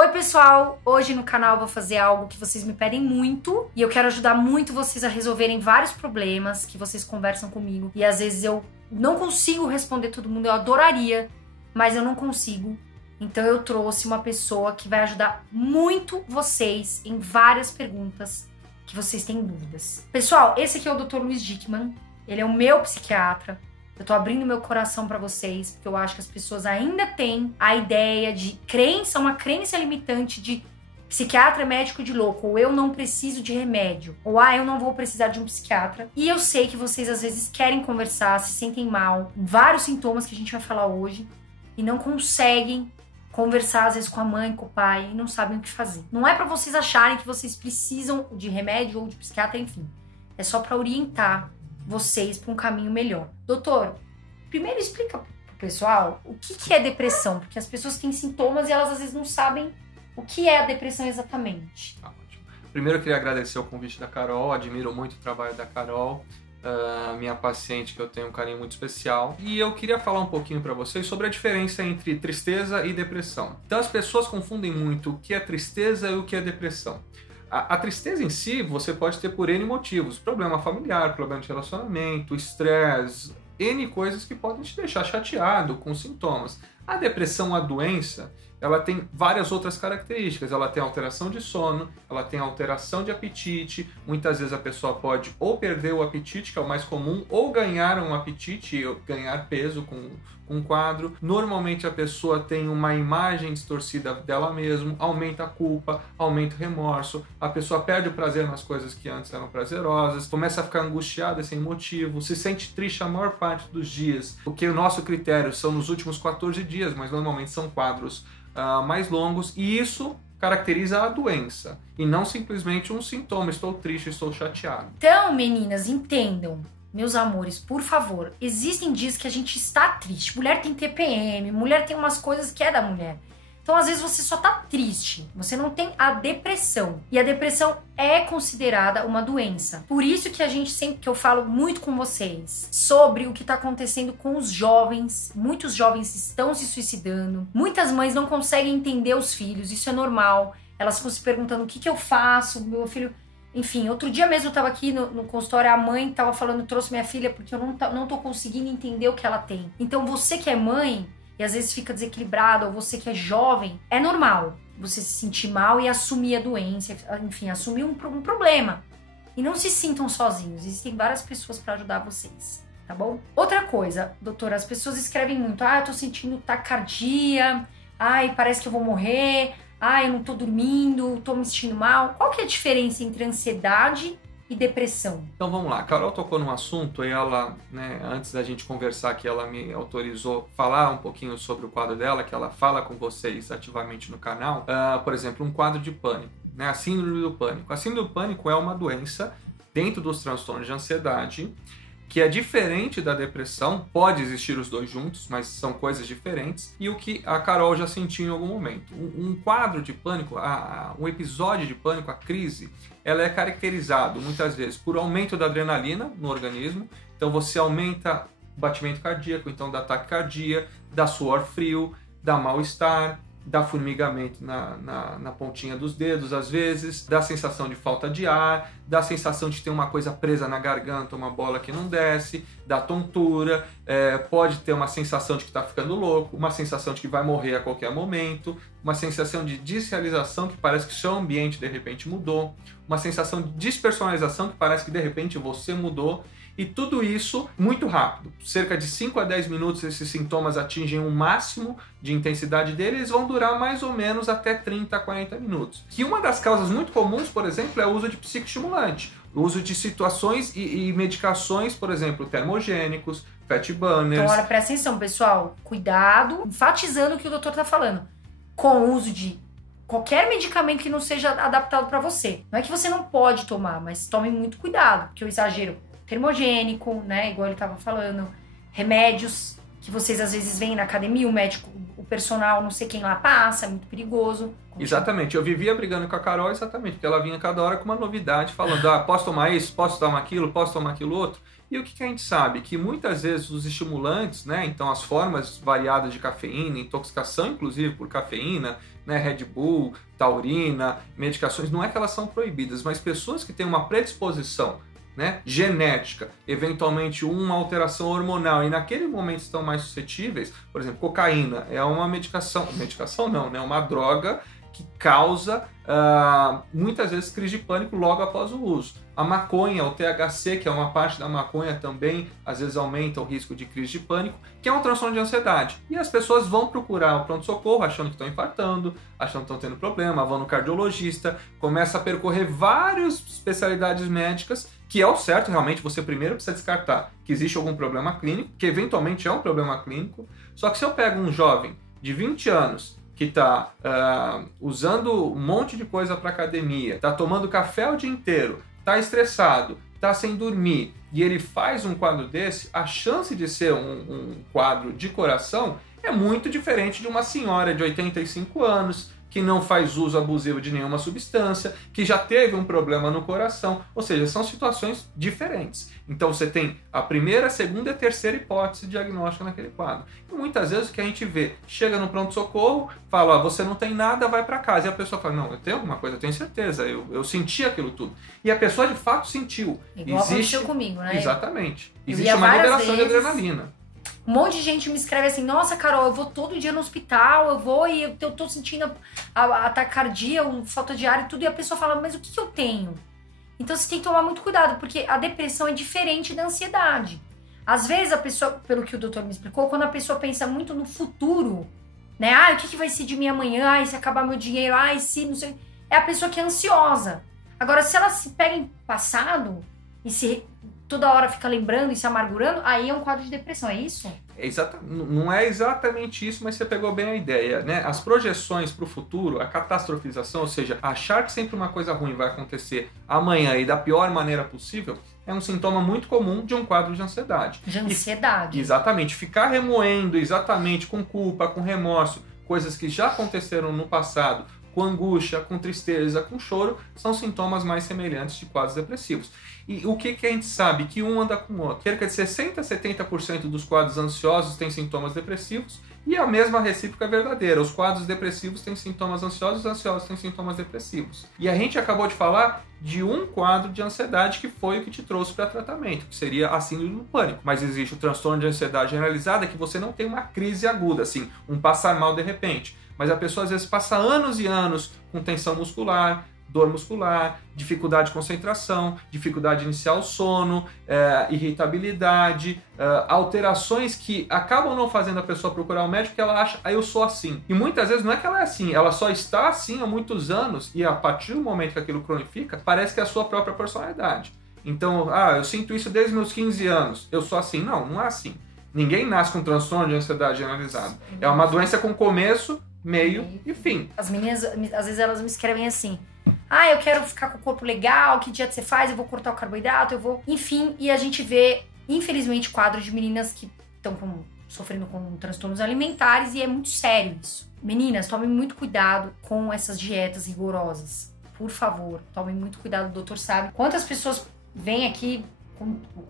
Oi pessoal, hoje no canal eu vou fazer algo que vocês me pedem muito e eu quero ajudar muito vocês a resolverem vários problemas que vocês conversam comigo e às vezes eu não consigo responder todo mundo, eu adoraria, mas eu não consigo. Então eu trouxe uma pessoa que vai ajudar muito vocês em várias perguntas que vocês têm dúvidas. Pessoal, esse aqui é o Dr. Luiz Dickmann, ele é o meu psiquiatra. Eu tô abrindo meu coração pra vocês, porque eu acho que as pessoas ainda têm a ideia de crença, uma crença limitante de psiquiatra é médico de louco, ou eu não preciso de remédio, ou eu não vou precisar de um psiquiatra. E eu sei que vocês às vezes querem conversar, se sentem mal, vários sintomas que a gente vai falar hoje, e não conseguem conversar às vezes com a mãe, com o pai, e não sabem o que fazer. Não é pra vocês acharem que vocês precisam de remédio ou de psiquiatra, enfim. É só pra orientar vocês para um caminho melhor. Doutor, primeiro explica pro pessoal o que é depressão, porque as pessoas têm sintomas e elas às vezes não sabem o que é a depressão exatamente. Ótimo. Primeiro eu queria agradecer o convite da Carol, admiro muito o trabalho da Carol, minha paciente que eu tenho um carinho muito especial. E eu queria falar um pouquinho para vocês sobre a diferença entre tristeza e depressão. Então as pessoas confundem muito o que é tristeza e o que é depressão. A tristeza em si, você pode ter por N motivos. Problema familiar, problema de relacionamento, estresse, N coisas que podem te deixar chateado com sintomas. A depressão, a doença, ela tem várias outras características. Ela tem alteração de sono, ela tem alteração de apetite. Muitas vezes a pessoa pode ou perder o apetite, que é o mais comum, ou ganhar um apetite, ou ganhar peso com um quadro. Normalmente a pessoa tem uma imagem distorcida dela mesma, aumenta a culpa, aumenta o remorso, a pessoa perde o prazer nas coisas que antes eram prazerosas, começa a ficar angustiada sem motivo, se sente triste a maior parte dos dias, porque o nosso critério são nos últimos 14 dias, mas normalmente são quadros mais longos, e isso caracteriza a doença, e não simplesmente um sintoma, estou triste, estou chateado. Então, meninas, entendam. Meus amores, por favor, existem dias que a gente está triste. Mulher tem TPM, mulher tem umas coisas que é da mulher. Então, às vezes, você só tá triste. Você não tem a depressão. E a depressão é considerada uma doença. Por isso que a gente sempre, que eu falo muito com vocês sobre o que tá acontecendo com os jovens. Muitos jovens estão se suicidando. Muitas mães não conseguem entender os filhos. Isso é normal. Elas ficam se perguntando o que eu faço, meu filho... Enfim, outro dia mesmo eu tava aqui no consultório, a mãe tava falando, trouxe minha filha porque eu não tô conseguindo entender o que ela tem. Então você que é mãe e às vezes fica desequilibrada, ou você que é jovem, é normal você se sentir mal e assumir a doença, enfim, assumir um problema. E não se sintam sozinhos, existem várias pessoas pra ajudar vocês, tá bom? Outra coisa, doutora, as pessoas escrevem muito, eu tô sentindo taquicardia, parece que eu vou morrer... eu não tô dormindo, tô me sentindo mal. Qual que é a diferença entre ansiedade e depressão? Então vamos lá, a Carol tocou num assunto e ela, antes da gente conversar aqui, ela me autorizou falar um pouquinho sobre o quadro dela, que ela fala com vocês ativamente no canal. Por exemplo, um quadro de pânico, a síndrome do pânico. A síndrome do pânico é uma doença dentro dos transtornos de ansiedade, que é diferente da depressão, pode existir os dois juntos, mas são coisas diferentes, e o que a Carol já sentiu em algum momento. Um quadro de pânico, um episódio de pânico, a crise, ela é caracterizado muitas vezes por aumento da adrenalina no organismo, então você aumenta o batimento cardíaco, então dá taquicardia, dá suor frio, dá mal-estar, dá formigamento na pontinha dos dedos, às vezes, dá sensação de falta de ar, dá sensação de ter uma coisa presa na garganta, uma bola que não desce, dá tontura, pode ter uma sensação de que está ficando louco, uma sensação de que vai morrer a qualquer momento, uma sensação de desrealização, que parece que seu ambiente de repente mudou, uma sensação de despersonalização, que parece que de repente você mudou, e tudo isso muito rápido. Cerca de 5 a 10 minutos esses sintomas atingem o máximo de intensidade deles, vão durar mais ou menos até 30 a 40 minutos. Que uma das causas muito comuns, por exemplo, é o uso de psicoestimulante. O uso de situações e medicações, por exemplo, termogênicos, fat burners. Então, olha, presta atenção, pessoal. Cuidado, enfatizando o que o doutor tá falando. Com o uso de qualquer medicamento que não seja adaptado para você. Não é que você não pode tomar, mas tome muito cuidado, porque o exagero termogênico, igual ele tava falando, remédios que vocês às vezes veem na academia, o médico, o personal, não sei quem lá passa, é muito perigoso. Exatamente, eu vivia brigando com a Carol exatamente, porque ela vinha cada hora com uma novidade, falando, posso tomar isso, posso tomar aquilo outro. E o que a gente sabe? Que muitas vezes os estimulantes, então as formas variadas de cafeína, intoxicação inclusive por cafeína, né, Red Bull, taurina, medicações, não é que elas são proibidas, mas pessoas que têm uma predisposição, né, genética, eventualmente uma alteração hormonal e naquele momento estão mais suscetíveis, por exemplo, cocaína é uma medicação não, né, uma droga que causa muitas vezes crise de pânico logo após o uso. A maconha, o THC, que é uma parte da maconha também, às vezes aumenta o risco de crise de pânico, que é um transtorno de ansiedade. E as pessoas vão procurar o pronto-socorro achando que estão infartando, achando que estão tendo problema, vão no cardiologista, começa a percorrer várias especialidades médicas, que é o certo, realmente, você primeiro precisa descartar que existe algum problema clínico, que eventualmente é um problema clínico. Só que se eu pego um jovem de 20 anos, que está usando um monte de coisa para academia, está tomando café o dia inteiro, está estressado, está sem dormir, e ele faz um quadro desse, a chance de ser um quadro de coração é muito diferente de uma senhora de 85 anos, que não faz uso abusivo de nenhuma substância, que já teve um problema no coração, ou seja, são situações diferentes. Então você tem a primeira, a segunda e a terceira hipótese diagnóstica naquele quadro. E muitas vezes o que a gente vê, chega no pronto-socorro, fala, você não tem nada, vai para casa. E a pessoa fala, não, eu tenho alguma coisa, eu tenho certeza, eu senti aquilo tudo. E a pessoa de fato sentiu. Igual aconteceu comigo, né? Exatamente. Existe uma liberação de adrenalina. Um monte de gente me escreve assim, nossa, Carol, eu vou todo dia no hospital, eu vou e eu tô sentindo a taquicardia, falta de ar e tudo, e a pessoa fala, mas o que eu tenho? Então você tem que tomar muito cuidado, porque a depressão é diferente da ansiedade. Às vezes a pessoa, pelo que o doutor me explicou, quando a pessoa pensa muito no futuro, né, o que vai ser de mim amanhã, se acabar meu dinheiro, se não sei, é a pessoa que é ansiosa. Agora, se ela se pega em passado e toda hora fica lembrando e se amargurando, aí é um quadro de depressão, é isso? Não é exatamente isso, mas você pegou bem a ideia, né? As projeções para o futuro, a catastrofização, ou seja, achar que sempre uma coisa ruim vai acontecer amanhã e da pior maneira possível, é um sintoma muito comum de um quadro de ansiedade. De ansiedade. Exatamente. Ficar remoendo exatamente com culpa, com remorso, coisas que já aconteceram no passado, com angústia, com tristeza, com choro, são sintomas mais semelhantes de quadros depressivos. E o que a gente sabe? Que um anda com o outro. Cerca de 60% a 70% dos quadros ansiosos têm sintomas depressivos e a mesma recíproca é verdadeira. Os quadros depressivos têm sintomas ansiosos, os ansiosos têm sintomas depressivos. E a gente acabou de falar de um quadro de ansiedade que foi o que te trouxe para tratamento, que seria a síndrome do pânico. Mas existe o transtorno de ansiedade generalizada, que você não tem uma crise aguda, assim, um passar mal de repente. Mas a pessoa às vezes passa anos e anos com tensão muscular, dor muscular, dificuldade de concentração, dificuldade de iniciar o sono, irritabilidade, alterações que acabam não fazendo a pessoa procurar um médico, porque ela acha, eu sou assim. E muitas vezes não é que ela é assim, ela só está assim há muitos anos e a partir do momento que aquilo cronifica, parece que é a sua própria personalidade. Então, eu sinto isso desde meus 15 anos, eu sou assim. Não é assim. Ninguém nasce com transtorno de ansiedade generalizado. É uma doença com começo, meio e fim. As meninas, às vezes elas me escrevem assim, eu quero ficar com o corpo legal, que dieta você faz, eu vou cortar o carboidrato, eu vou... Enfim, e a gente vê, infelizmente, quadros de meninas que estão sofrendo com transtornos alimentares e é muito sério isso. Meninas, tomem muito cuidado com essas dietas rigorosas. Por favor, tomem muito cuidado, o doutor sabe. Quantas pessoas vêm aqui,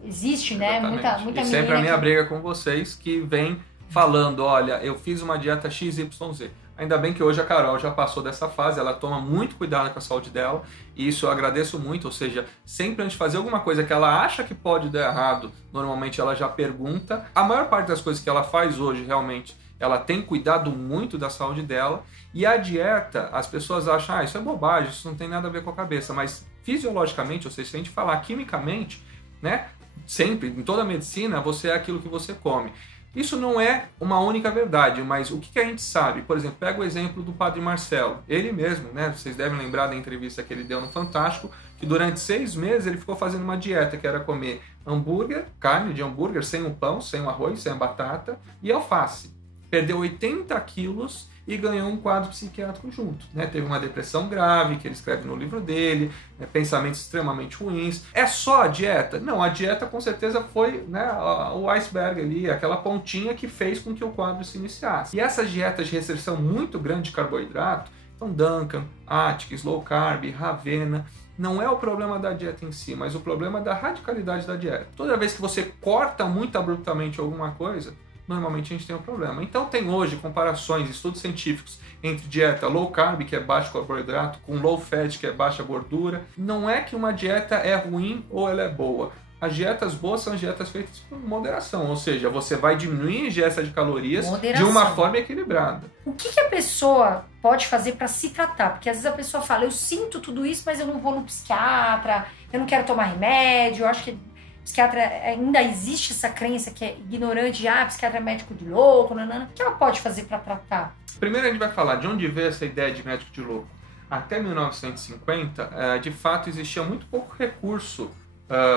existe, né? Muita e sempre a minha briga com vocês que vem falando, olha, eu fiz uma dieta XYZ. Ainda bem que hoje a Carol já passou dessa fase, ela toma muito cuidado com a saúde dela, e isso eu agradeço muito, ou seja, sempre antes de fazer alguma coisa que ela acha que pode dar errado, normalmente ela já pergunta. A maior parte das coisas que ela faz hoje, realmente, ela tem cuidado muito da saúde dela, e a dieta, as pessoas acham, isso é bobagem, isso não tem nada a ver com a cabeça, mas fisiologicamente, ou seja, se a gente falar quimicamente, né, sempre, em toda a medicina, você é aquilo que você come. Isso não é uma única verdade, mas o que a gente sabe? Por exemplo, pega o exemplo do Padre Marcelo. Ele mesmo, né? Vocês devem lembrar da entrevista que ele deu no Fantástico, que durante 6 meses ele ficou fazendo uma dieta que era comer hambúrguer, carne de hambúrguer, sem o pão, sem o arroz, sem a batata e alface. Perdeu 80 quilos e ganhou um quadro psiquiátrico junto, né? Teve uma depressão grave, que ele escreve no livro dele, né? Pensamentos extremamente ruins. É só a dieta? Não, a dieta com certeza foi, né, o iceberg ali, aquela pontinha que fez com que o quadro se iniciasse. E essas dietas de restrição muito grande de carboidrato, então Duncan, Atkins, Low Carb, Ravena, não é o problema da dieta em si, mas o problema da radicalidade da dieta. Toda vez que você corta muito abruptamente alguma coisa, normalmente a gente tem um problema. Então tem hoje comparações, estudos científicos entre dieta low carb, que é baixo carboidrato, com low fat, que é baixa gordura. Não é que uma dieta é ruim ou ela é boa. As dietas boas são dietas feitas com moderação, ou seja, você vai diminuir a ingesta de calorias de uma forma equilibrada. O que a pessoa pode fazer para se tratar? Porque às vezes a pessoa fala, eu sinto tudo isso, mas eu não vou no psiquiatra, eu não quero tomar remédio, eu acho que psiquiatra, ainda existe essa crença que é ignorante, de psiquiatra é médico de louco, nanana. O que ela pode fazer para tratar? Primeiro a gente vai falar de onde veio essa ideia de médico de louco. Até 1950, de fato, existia muito pouco recurso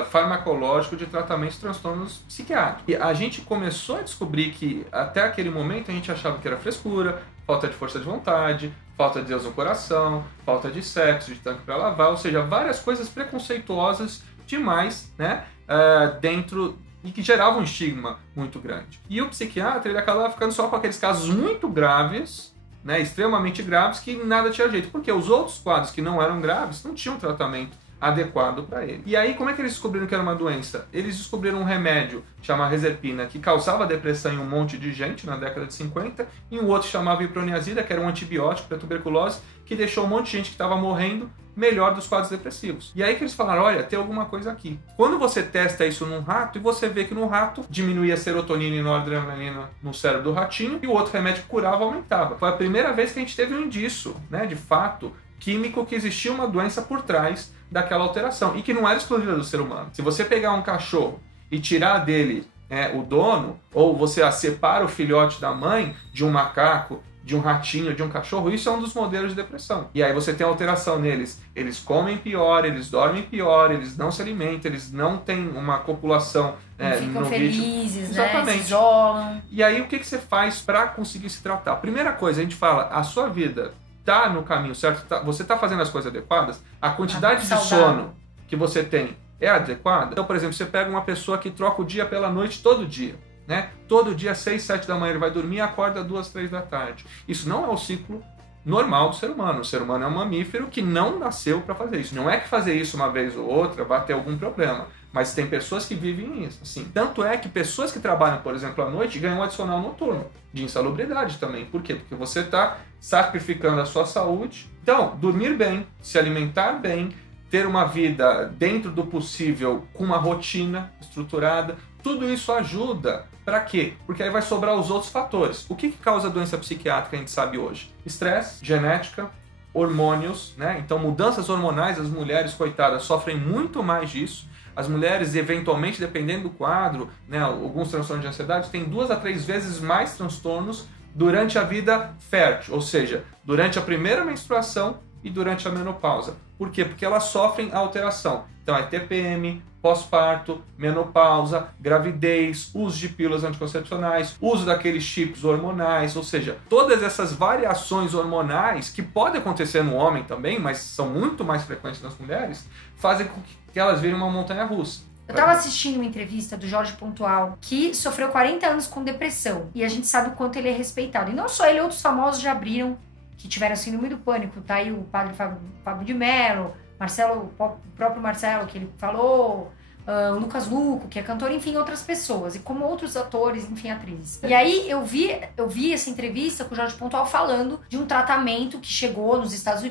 farmacológico de tratamento de transtornos psiquiátricos. E a gente começou a descobrir que até aquele momento a gente achava que era frescura, falta de força de vontade, falta de Deus no coração, falta de sexo, de tanque para lavar, ou seja, várias coisas preconceituosas demais, né, dentro e que geravam um estigma muito grande. E o psiquiatra, ele acabava ficando só com aqueles casos muito graves, né, extremamente graves, que nada tinha jeito, porque os outros quadros que não eram graves não tinham tratamento adequado para ele. E aí, como é que eles descobriram que era uma doença? Eles descobriram um remédio chamado Reserpina, que causava depressão em um monte de gente na década de 50, e um outro chamava iproniazida, que era um antibiótico para tuberculose, que deixou um monte de gente que estava morrendo melhor dos quadros depressivos. E aí que eles falaram, olha, tem alguma coisa aqui. Quando você testa isso num rato, e você vê que no rato diminuía a serotonina e noradrenalina no cérebro do ratinho, e o outro remédio que curava aumentava. Foi a primeira vez que a gente teve um indício, né, de fato, químico, que existia uma doença por trás daquela alteração, e que não era exclusiva do ser humano. Se você pegar um cachorro e tirar dele o dono, ou você separa o filhote da mãe de um macaco, de um ratinho, de um cachorro, isso é um dos modelos de depressão. E aí você tem alteração neles. Eles comem pior, eles dormem pior, eles não se alimentam, eles não têm uma copulação ficam felizes, exatamente, né? Se isolam. E aí o que você faz para conseguir se tratar? Primeira coisa, a gente fala, a sua vida tá no caminho certo, você tá fazendo as coisas adequadas, a quantidade de sono que você tem é adequada. Então, por exemplo, você pega uma pessoa que troca o dia pela noite todo dia, né? Todo dia, 6, 7 da manhã ele vai dormir e acorda 2, 3 da tarde. Isso não é o ciclo normal do ser humano. O ser humano é um mamífero que não nasceu para fazer isso. Não é que fazer isso uma vez ou outra vai ter algum problema, mas tem pessoas que vivem isso, assim. Tanto é que pessoas que trabalham, por exemplo, à noite ganham um adicional noturno de insalubridade também. Por quê? Porque você está sacrificando a sua saúde. Então, dormir bem, se alimentar bem, ter uma vida dentro do possível com uma rotina estruturada, tudo isso ajuda. Para quê? Porque aí vai sobrar os outros fatores. O que causa doença psiquiátrica, a gente sabe hoje? Estresse, genética, hormônios, né? Então, mudanças hormonais, as mulheres, coitadas, sofrem muito mais disso. As mulheres, eventualmente, dependendo do quadro, né, alguns transtornos de ansiedade, têm 2 a 3 vezes mais transtornos durante a vida fértil, ou seja, durante a primeira menstruação e durante a menopausa. Por quê? Porque elas sofrem alteração. Então é TPM, pós-parto, menopausa, gravidez, uso de pílulas anticoncepcionais, uso daqueles chips hormonais, ou seja, todas essas variações hormonais que podem acontecer no homem também, mas são muito mais frequentes nas mulheres, fazem com que elas virem uma montanha-russa. Eu estava assistindo uma entrevista do Jorge Pontual, que sofreu 40 anos com depressão, e a gente sabe o quanto ele é respeitado. E não só ele, outros famosos já abriram, que tiveram síndrome do pânico. Tá aí o padre Fábio de Mello, Marcelo, o próprio Marcelo, que ele falou, o Lucas Luco, que é cantor, enfim, outras pessoas, e como outros atores, enfim, atrizes. E aí eu vi essa entrevista com o Jorge Pontual falando de um tratamento que chegou dos Estados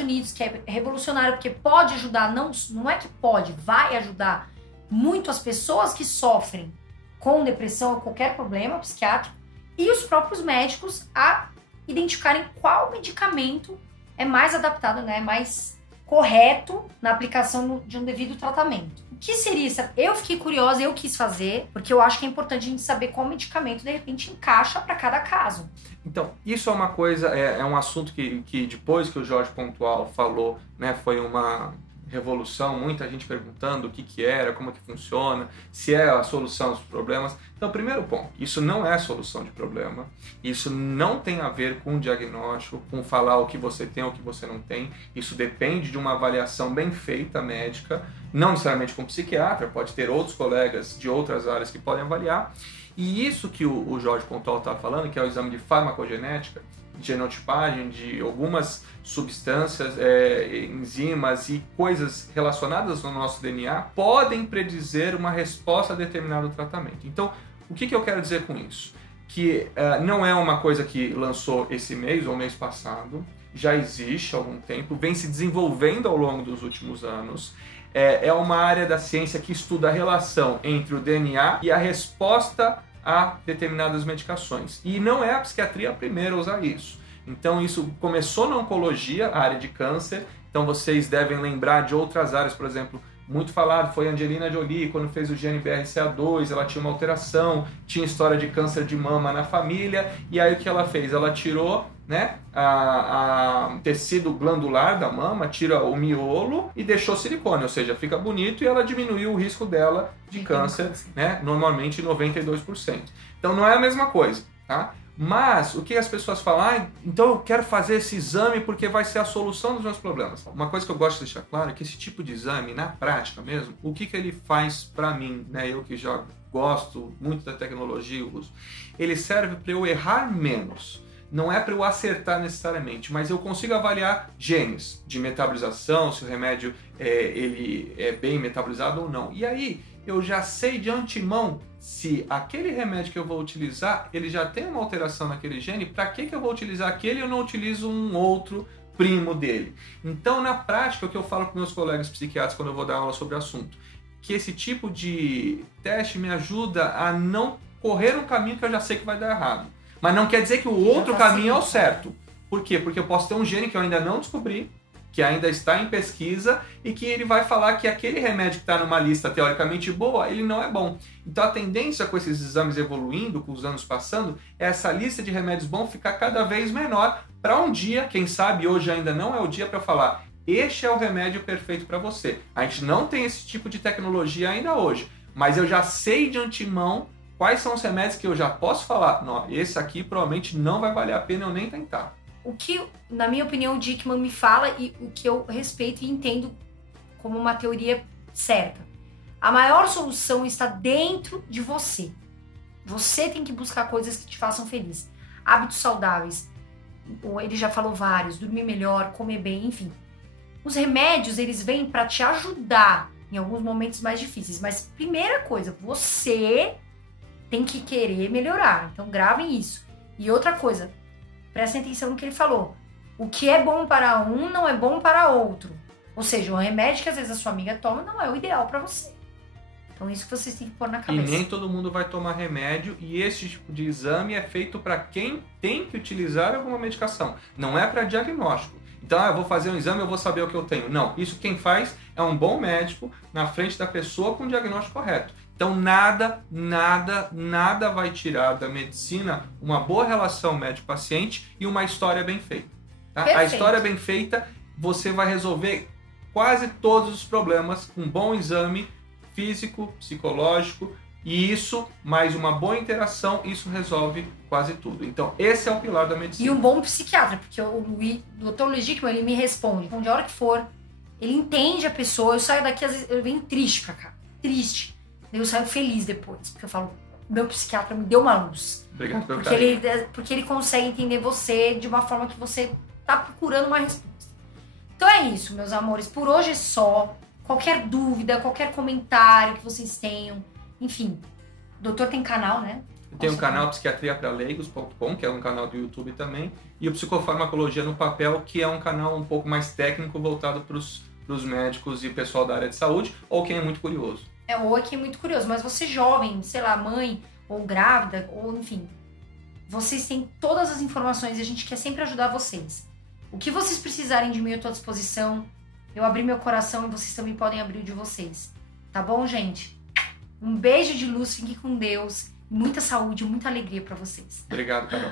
Unidos, que é revolucionário, porque pode ajudar, não é que pode, vai ajudar muito as pessoas que sofrem com depressão ou qualquer problema psiquiátrico, e os próprios médicos a identificarem qual medicamento é mais adaptado, né, mais correto na aplicação de um devido tratamento. O que seria isso? Eu fiquei curiosa, eu quis fazer, porque eu acho que é importante a gente saber qual medicamento de repente encaixa para cada caso. Então, isso é uma coisa, é um assunto que depois que o Jorge Pontual falou, né, foi uma revolução, muita gente perguntando o que era, como que funciona, se é a solução dos problemas. Então, primeiro ponto, isso não é a solução de problema, isso não tem a ver com diagnóstico, com falar o que você tem ou o que você não tem, isso depende de uma avaliação bem feita médica, não necessariamente com psiquiatra, pode ter outros colegas de outras áreas que podem avaliar, e isso que o Jorge Pontual está falando, que é o exame de farmacogenética, genotipagem de algumas substâncias, enzimas e coisas relacionadas no nosso DNA podem predizer uma resposta a determinado tratamento. Então, O que eu quero dizer com isso? Que não é uma coisa que lançou esse mês ou mês passado, já existe há algum tempo, vem se desenvolvendo ao longo dos últimos anos. É uma área da ciência que estuda a relação entre o DNA e a resposta a determinadas medicações. E não é a psiquiatria a primeira a usar isso. Então isso começou na oncologia, a área de câncer. Então vocês devem lembrar de outras áreas, por exemplo, muito falado foi a Angelina Jolie, quando fez o gene BRCA2, ela tinha uma alteração, tinha história de câncer de mama na família, e aí o que ela fez? Ela tirou, né, a tecido glandular da mama, tira o miolo e deixou silicone, ou seja, fica bonito, e ela diminuiu o risco dela de câncer, né, normalmente 92%. Então não é a mesma coisa, tá? Mas o que as pessoas falam, então eu quero fazer esse exame porque vai ser a solução dos meus problemas. Uma coisa que eu gosto de deixar claro é que esse tipo de exame, na prática mesmo, o que ele faz para mim, né, eu que já gosto muito da tecnologia, uso, ele serve para eu errar menos. Não é para eu acertar necessariamente, mas eu consigo avaliar genes de metabolização, se o remédio ele é bem metabolizado ou não. E aí eu já sei de antemão se aquele remédio que eu vou utilizar, ele já tem uma alteração naquele gene, para que eu vou utilizar aquele e eu não utilizo um outro primo dele. Então, na prática, o que eu falo para meus colegas psiquiatras quando eu vou dar aula sobre o assunto, que esse tipo de teste me ajuda a não correr um caminho que eu já sei que vai dar errado. Mas não quer dizer que o outro caminho é o certo. Por quê? Porque eu posso ter um gene que eu ainda não descobri, que ainda está em pesquisa, e que ele vai falar que aquele remédio que está numa lista teoricamente boa, ele não é bom. Então a tendência com esses exames evoluindo, com os anos passando, é essa lista de remédios bons ficar cada vez menor, para um dia, quem sabe hoje ainda não é o dia para falar, este é o remédio perfeito para você. A gente não tem esse tipo de tecnologia ainda hoje, mas eu já sei de antemão quais são os remédios que eu já posso falar, não, esse aqui provavelmente não vai valer a pena eu nem tentar. O que, na minha opinião, o Dickman me fala e o que eu respeito e entendo como uma teoria certa. A maior solução está dentro de você. Você tem que buscar coisas que te façam feliz. Hábitos saudáveis. Ele já falou vários. Dormir melhor, comer bem, enfim. Os remédios, eles vêm para te ajudar em alguns momentos mais difíceis. Mas, primeira coisa, você tem que querer melhorar. Então, gravem isso. E outra coisa, prestem atenção no que ele falou. O que é bom para um não é bom para outro. Ou seja, o remédio que às vezes a sua amiga toma não é o ideal para você. Então isso que vocês têm que pôr na cabeça. E nem todo mundo vai tomar remédio, e esse tipo de exame é feito para quem tem que utilizar alguma medicação. Não é para diagnóstico. Então, eu vou fazer um exame, eu vou saber o que eu tenho. Não, isso quem faz é um bom médico na frente da pessoa com o diagnóstico correto. Então, nada vai tirar da medicina uma boa relação médico-paciente e uma história bem feita. Tá? A história bem feita, você vai resolver quase todos os problemas com um bom exame físico, psicológico, e isso, mais uma boa interação, isso resolve quase tudo. Então, esse é o pilar da medicina. E um bom psiquiatra, porque o Dr. Luiz Dickman, ele me responde, a hora que for, ele entende a pessoa, eu saio daqui, às vezes, eu venho triste pra cá, triste. Eu saio feliz depois, porque eu falo, meu psiquiatra me deu uma luz. Obrigado pelo porque ele consegue entender você de uma forma que você tá procurando uma resposta. Então é isso, meus amores. Por hoje é só. Qualquer dúvida, qualquer comentário que vocês tenham, enfim. O doutor tem canal, né? Tem um canal psiquiatriapraleigos.com, que é um canal do YouTube também, e o Psicofarmacologia no Papel, que é um canal um pouco mais técnico, voltado para os médicos e pessoal da área de saúde, ou quem é muito curioso. Ou aqui é muito curioso, mas você jovem, sei lá, mãe, ou grávida, ou enfim, vocês têm todas as informações e a gente quer sempre ajudar vocês. O que vocês precisarem de mim, eu estou à disposição. Eu abri meu coração e vocês também podem abrir o de vocês. Tá bom, gente? Um beijo de luz, fiquem com Deus. Muita saúde, muita alegria para vocês. Obrigado, Carol.